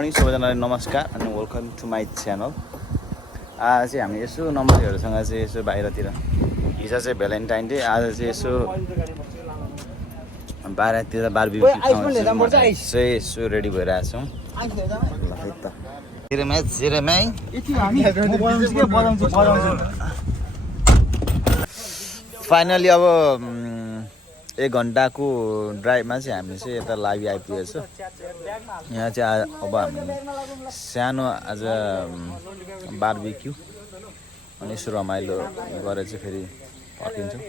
सबैजनालाई नमस्कार अनि वेलकम टु माई च्यानल। आज चाहिँ हामी यसो नम्बरीहरूसँग चाहिँ यसो बाहिरतिर, हिजो चाहिँ भ्यालेन्टाइन डे, आज चाहिँ यसो बाहिरतिर बारबिक्यू खाउँ चाहिँ यसो रेडी भइरहेको छौँ। ल है त फाइनली अब 1 घन्टाको ड्राइभमा चाहिँ हामी चाहिँ यता लागी आइपुगेछ। यहाँ चाहिँ अब हामी सानो आज बारबिक्यू अनि यसो रमाइलो गरेर चाहिँ फेरि फर्किन्छौँ।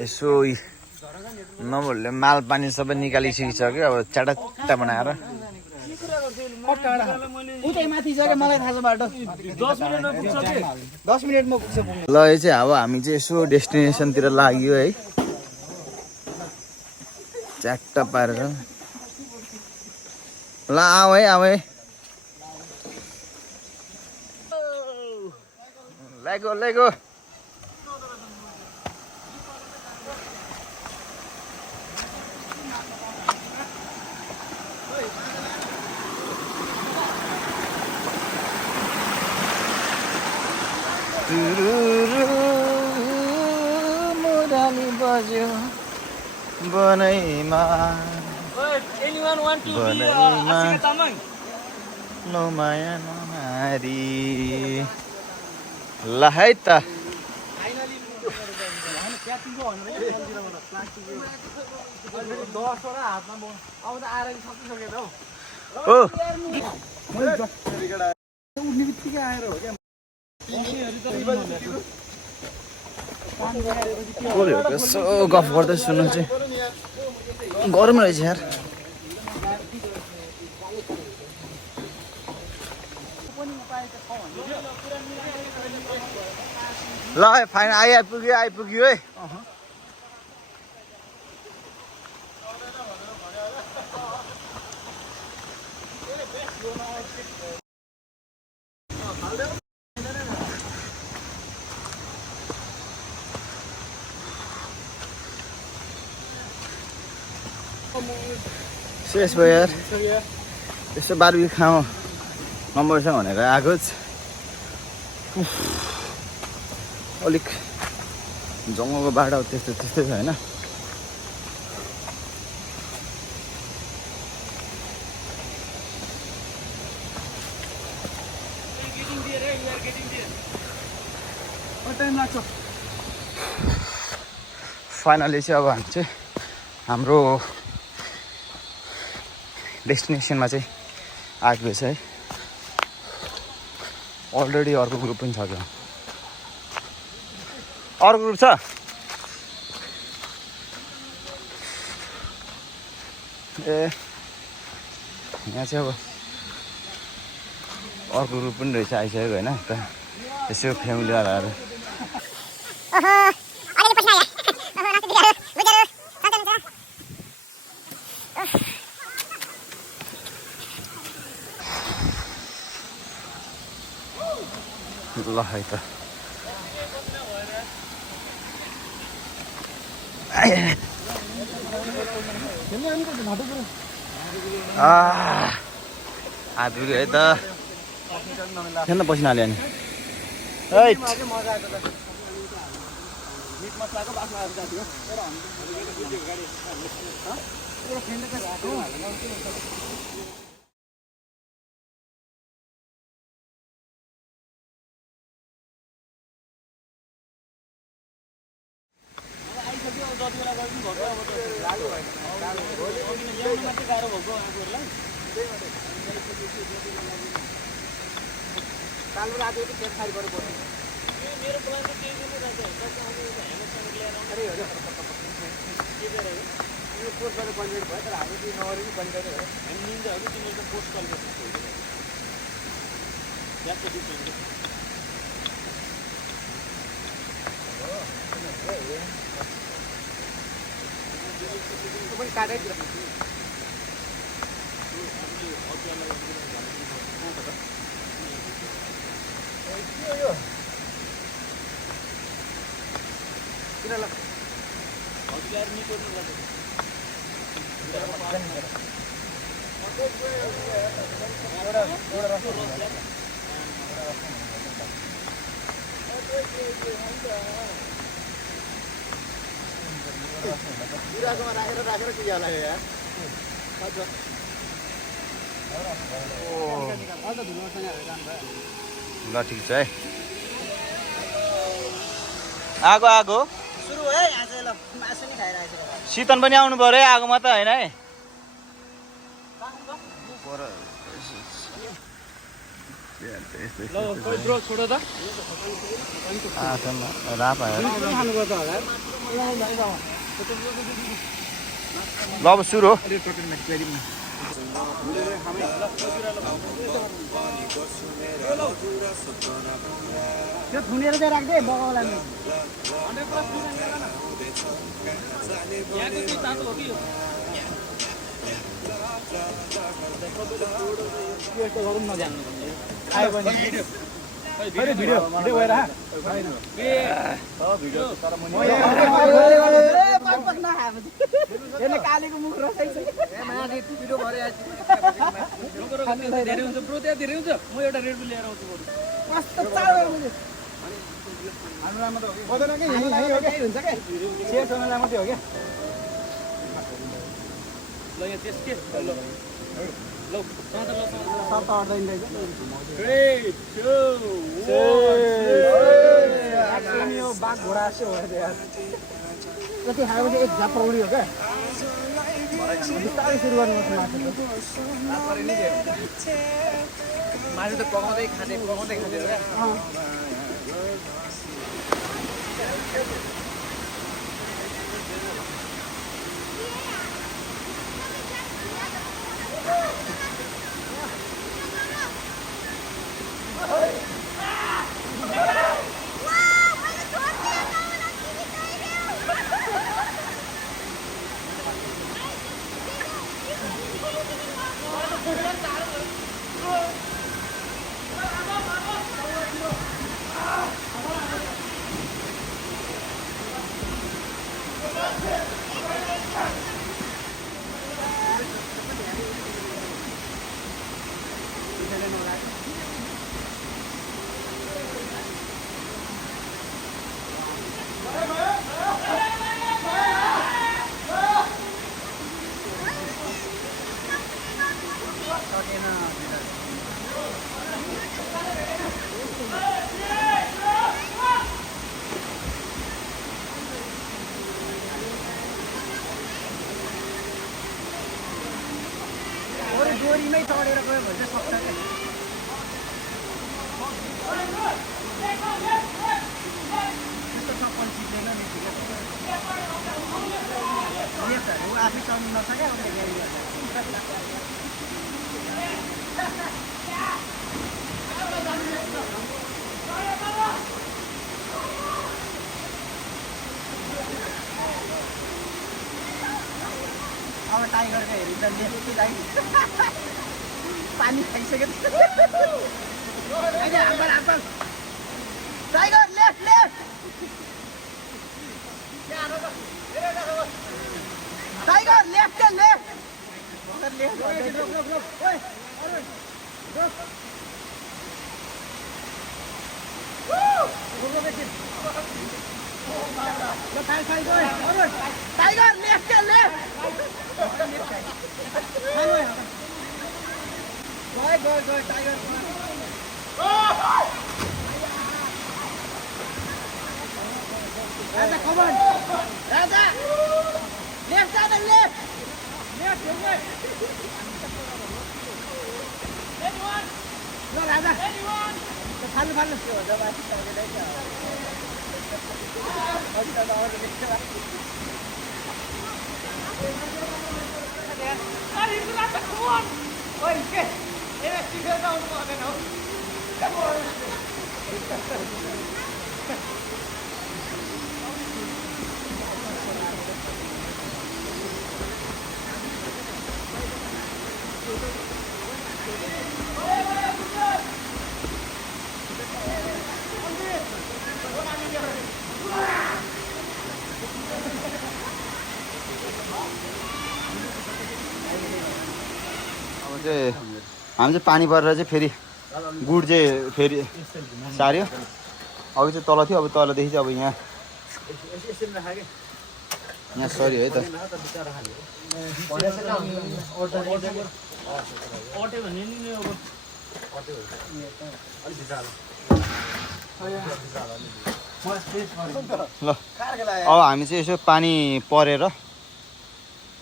यसो नभन्ने माल पानी सबै निकालिसकिसक्यो। अब चाटा बनाएर ल यो चाहिँ अब हामी चाहिँ यसो डेस्टिनेसनतिर लाग्यो है, च्याट्टा पारेर। ल आऊ है लेगो मुराली बज्यो बनैमा नमाया नमारी। ल है त यसो गफ गर्दै सुन्नु चाहिँ गरम रहेछ यार। ल फाइन आइपुग्यो है। शेष भयो यार, यसो बारबिक्यू खाउँ नम्बरसँग भनेर आएको। अलिक जङ्गलको बाटो त्यस्तै छ होइन। फाइनली चाहिँ अब हामी चाहिँ हाम्रो डेस्टिनेसनमा चाहिँ आइपुगेछ है। अलरेडी अर्को ग्रुप पनि छ क्या, अर्को ग्रुप छ। ए यहाँ चाहिँ अब अर्को ग्रुप पनि रहेछ आइसकेको होइन। यसो फ्यामिलीवालाहरू ल है त आइपुग्यो है त। खेल्न पसिना हाल्यो नि ल ठिक छ है आगो आगो सुरु है आज ल मासु नि खाइरहेको छु शीतन पनि आउनु पर्यो है आगोमा त होइन है ल अब सुरु हो त्यो थुनेर चाहिँ राख्दै बगाउला नि यसले कालीको मुख रसाइ छ धेरै हुन्छ ब्रो त्यहाँ धेरै हुन्छ म एउटा रेड बुल लिएर आउँछु बरु कस्तो चाँडो ल यहाँ टेस्ट के ल ल बाघ घोडा जति खाएपछि एक झाप उड्यो क्या बिस्तारै सुरु गर्नुपर्छ मासु त पकाउँदै खाँदै डोरीमै चढेर गयो भने चाहिँ सक्छ क्या त्यस्तो सपन सिक्दैन नि ऊ आफै चढ्नु नसक्यो उसले गाडी अब टाइगरको हेरि त लेफ्टी राइट पानी खाइसक्यो tiger left left tiger left left tiger left left गयो टाइगर राजा कमान राजा लेफ्ट जाँदा लेफ्ट लेफ्ट ल राजा फाल्नु फाल्नु हामी चाहिँ पानी परेर चाहिँ फेरि गुड चाहिँ फेरि सार्यो अघि चाहिँ तल थियो अब तलदेखि चाहिँ अब यहाँ सरी है त ल अब हामी चाहिँ यसो पानी परेर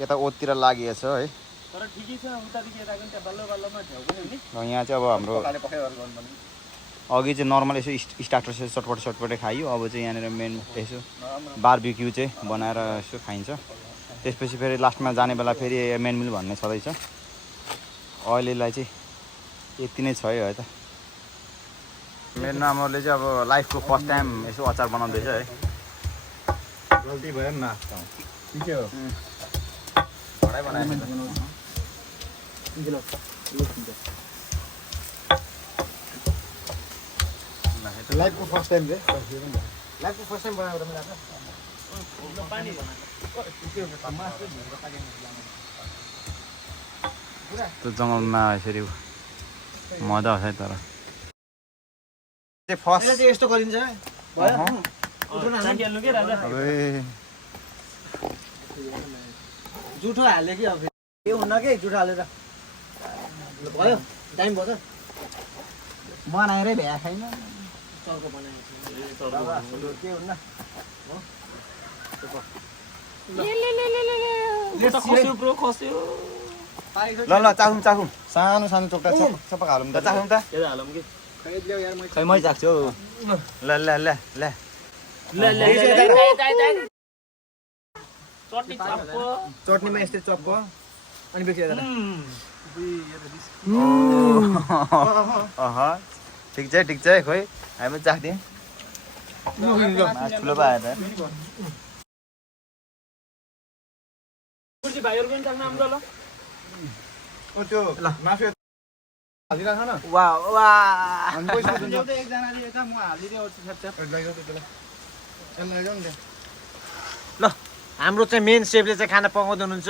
यता ओततिर लागेको छ है तर ठिकै छ उतादेखि यता पनि बल्ल बल्लमा झ्याउ पनि नि यहाँ चाहिँ अब हाम्रो अघि चाहिँ नर्मल यसो स्टार्टर चाहिँ चटपटे खाइयो अब चाहिँ यहाँनिर मेन यसो बारबिक्यू चाहिँ बनाएर यसो खाइन्छ त्यसपछि फेरि लास्टमा जाने बेला फेरि मेन मिल भन्ने छँदैछ अहिलेलाई चाहिँ यति नै छ है त मेरो आमाले चाहिँ अब लाइफको फर्स्ट टाइम यसो अचार बनाउँदैछ है गल्ती भयो नि ठिकै हो घरै बनाएको लाइफको फर्स्ट टाइम रे लाइफको फर्स्ट टाइम बनाएको पानी त्यो जङ्गलमा यसरी मजा आउँछ है तर फर्स्ट यस्तो गरिन्छ जुठो हाल्यो कि अब के हुन्न कि जुठो हालेर भयो टाइम भयो त बनाएरै भ्या छैन चर्को बनाएको के हुन्न ल चाखौँ सानो सानो चोक्टा सबै हालौँ त चाखौँ त खै मै चाख्छु ल ल ल ल चटनीमा यस्तै चप्प अनि बेसी ठिक छ खोइ हामी चाख्दिउँ ठुलो पाएर भाइहरु पनि चाख्न हाम्रो ल त्यो मासु हालिराख न एकजनाले यता म हालिदिएँ ल हाम्रो चाहिँ मेन सेफले चाहिँ खाना पकाउँदै हुनुहुन्छ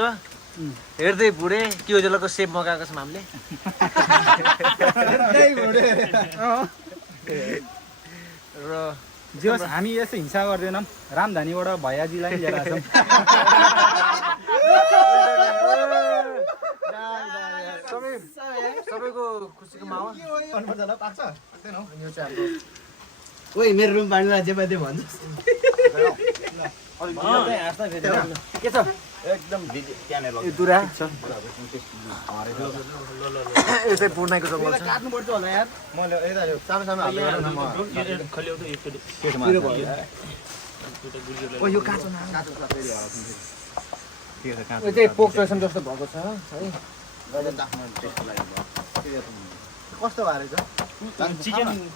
हेर्दै बुढे त्यो जलाको सेफ मगाएको छौँ हामीले र जे होस् हामी यस्तो हिंसा गर्दैनौँ रामधानीबाट भैयाजीलाई लिएर आउँछौँ सबैको खुसीको माहौल ओइ मेरो रुम बाँड्नु जे पाइदियो भन्छ के छ एकदम त्यहाँनिर दुरा छ यो चाहिँ पूर्णको जङ्गल छ काट्नुपर्छ होला यार मैले यता सानो सानो हाल्दै गरेन म ओ यो काँचो यो चाहिँ पोक टोसन जस्तो भएको छ है कस्तो भएर छ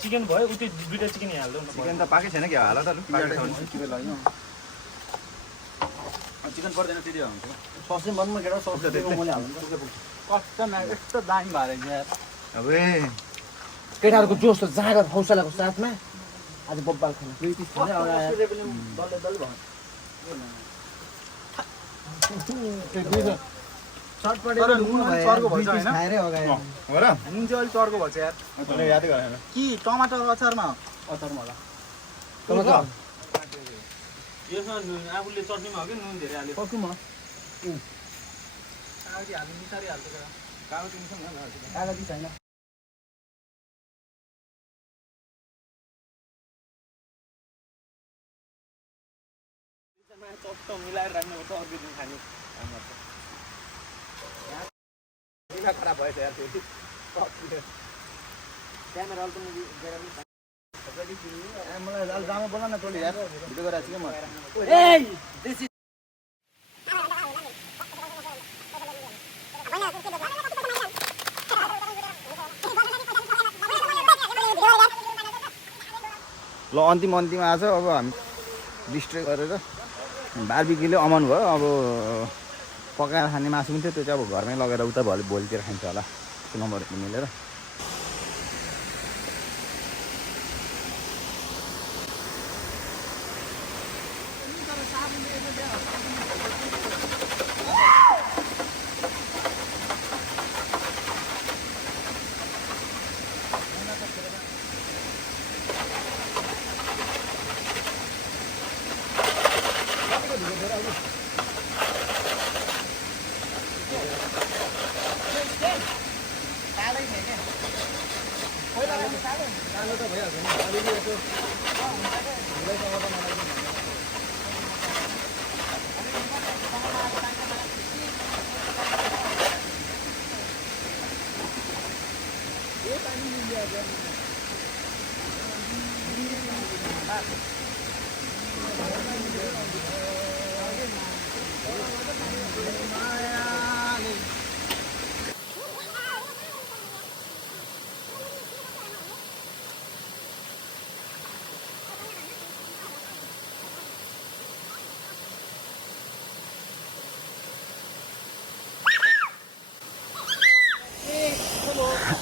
चिकन भयो उतै दुईटा चिकन हाल्दौ न चिकन त पाकै छैन कि हाल त चिकन पर्दैन त्यति हुन्छ सस चाहिँ भन्नु केटा सस मैले हाल्नु कस्तो यस्तो दामी भएर यार अब केटाहरूको जोस त जाँगर हौसलाको साथमा आज बब्बाल खाना चर्को भन्छ होइन खाएरै अगाडि हो र नुन चाहिँ अलिक चर्को भन्छ यार मैले यादै गरेन कि टमाटर अचारमा होला यसमा आफूले चटनीमा हो कि नुन धेरै हाल्यो सक्छु म कागती छैन चप्प मिलाएर राख्नुपर्छ अर्को दिन खाने खराब भएछ यार क्यामेरा मलाई जामा बोला न तँले यार भिडियो गरेको छु कि म ल अन्तिम आज अब हामी डिस्ट्रे गरेर बारबिक्यूले अमन भयो अब पकाएर खाने मासु पनि थियो त्यो चाहिँ अब घरमै लगेर उता भोलितिर खान्छ होला त्यो नम्बरहरू मिलेर सानो त भइहाल्छ नि अलिअलि यसो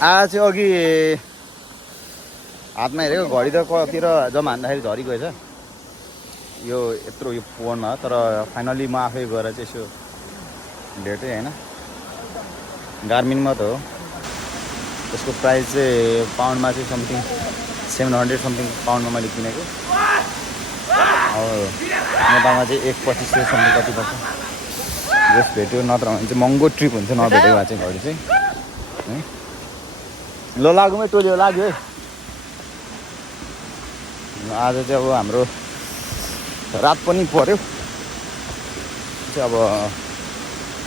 आज चाहिँ अघि हातमा हेरेको घडी त कतिर जम्मा हान्दाखेरि झरी गएछ यो यत्रो यो फोनमा तर फाइनली म आफै गएर चाहिँ यसो भेटेँ होइन गार्मिनमा त हो यसको प्राइस चाहिँ पाउन्डमा चाहिँ समथिङ 700 समथिङ पाउन्डमा मैले किनेको अब नेपालमा चाहिँ 1.25 समथिङ कति पर्छ जस भेट्यो नत्र भने चाहिँ महँगो ट्रिप हुन्छ नभेटेको भए चाहिँ घडी चाहिँ है ल लागौँ है टोलियो लाग्यो है आज चाहिँ अब हाम्रो रात पनि पर्यो चाहिँ अब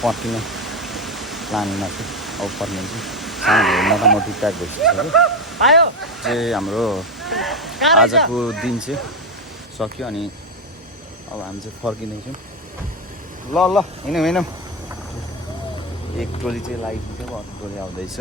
पर्खिने प्लानमा चाहिँ अब पर्ने चाहिँ सानो मोटामोटी प्याक भइसक्यो चाहिँ हाम्रो आजको दिन चाहिँ सक्यो अनि अब हामी चाहिँ फर्किँदैछौँ ल ल हिँडौँ एक टोली चाहिँ लागिदिन्छ अर्को टोली आउँदैछ